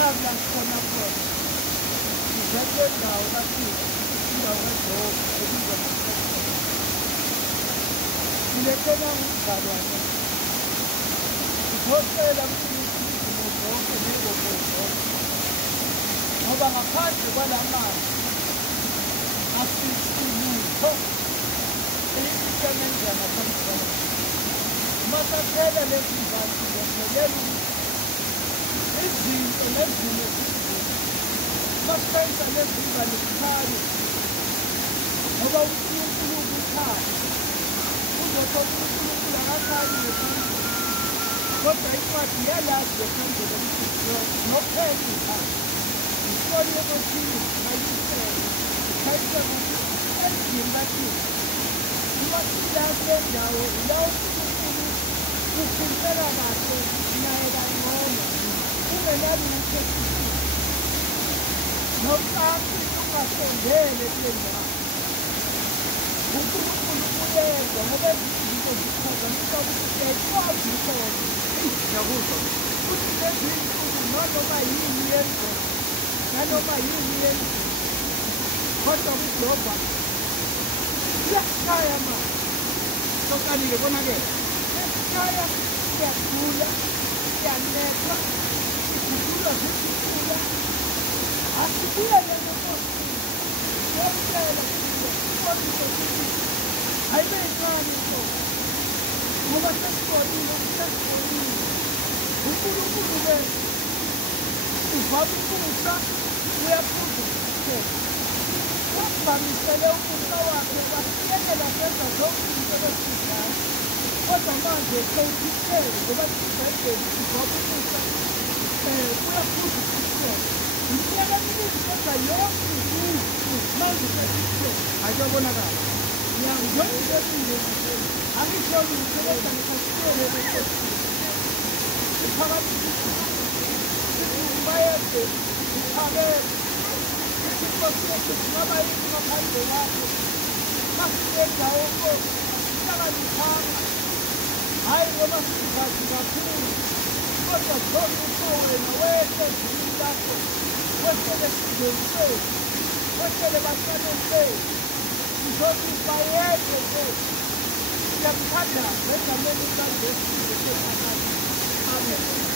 Nabla khona khona. Izakho ndawo kakhulu. Indawo kaJob ebizwa ngokuthi. Ngilethena umzalwane. Ngizocela izimo zonke nezimo zonke. Ngoba ngaphandle kwalamanzi asikho. Elisiyamenza ngaphambi kwalo. Masaphela lezi zinto ngiyakholela izinto nezimo zizimo. Masenza lezi zinto zikhanye. Ngoba uNkulunkulu ukhanya. Uzothola uNkulunkulu akakhali ngesandla. Kodwa incwadi yalazi ngesandla lokuthi nophela ikhanya. Isoni emothini ayisele. Ayisele endlini kaThixo. Uma silapha endawo la uNkulunkulu ukhulumela kahle naye kangcono. Ungenalo ukuthi nokuthi ungasondele kule ndawo. uNkulunkulu uyenza ngoba izinto ziphazamisa ukuthi uyakwazi ukona. Ngiyakuzwa. Futhi lezi zinsuku nanoma yini yenziwa. Nanoma yini yenziwa. Kodwa kuJehova kuyashaya manje. Soqalile konakele. Kuyashaya, kuyadula, kuyanethwa, kudulwa zizikula. Asibuyele ngeNkosi. Yonke ayibe yincane inkosi. Ngoba sesibonile, sesibonile. uNkulunkulu wethu uvame ukusa, uyaphuza ukukhokha. Wavamisele umusa wakhe wasiyekela senza zonke izinto ezizayo. Kodwa manje sewuphithele ngoba sibhedlela uvame umusa, uyaphuza ukukhokha. Ngiyeke senza yonke izinto manje sesiphithele. Ayikubonakala. Ngiyangizwa into angisho ngisebenza ngekhosiyele leSosi. Phakathi bayede iphakeme. Inkosi yethu singaba yini ngaphandle kwakho. Masike ndawo Nkosi sihlakaniphanga. Hhayi ngoba sizazi kakhulu. Kodwa zonke uso wena wehle ezini lakho. Wehlele esizweni sethu. Wehlele basaneni bethu. Ngizothi bayede Nkosi. Siyakuthanda ngegameni likaJesu Kristu. Amen.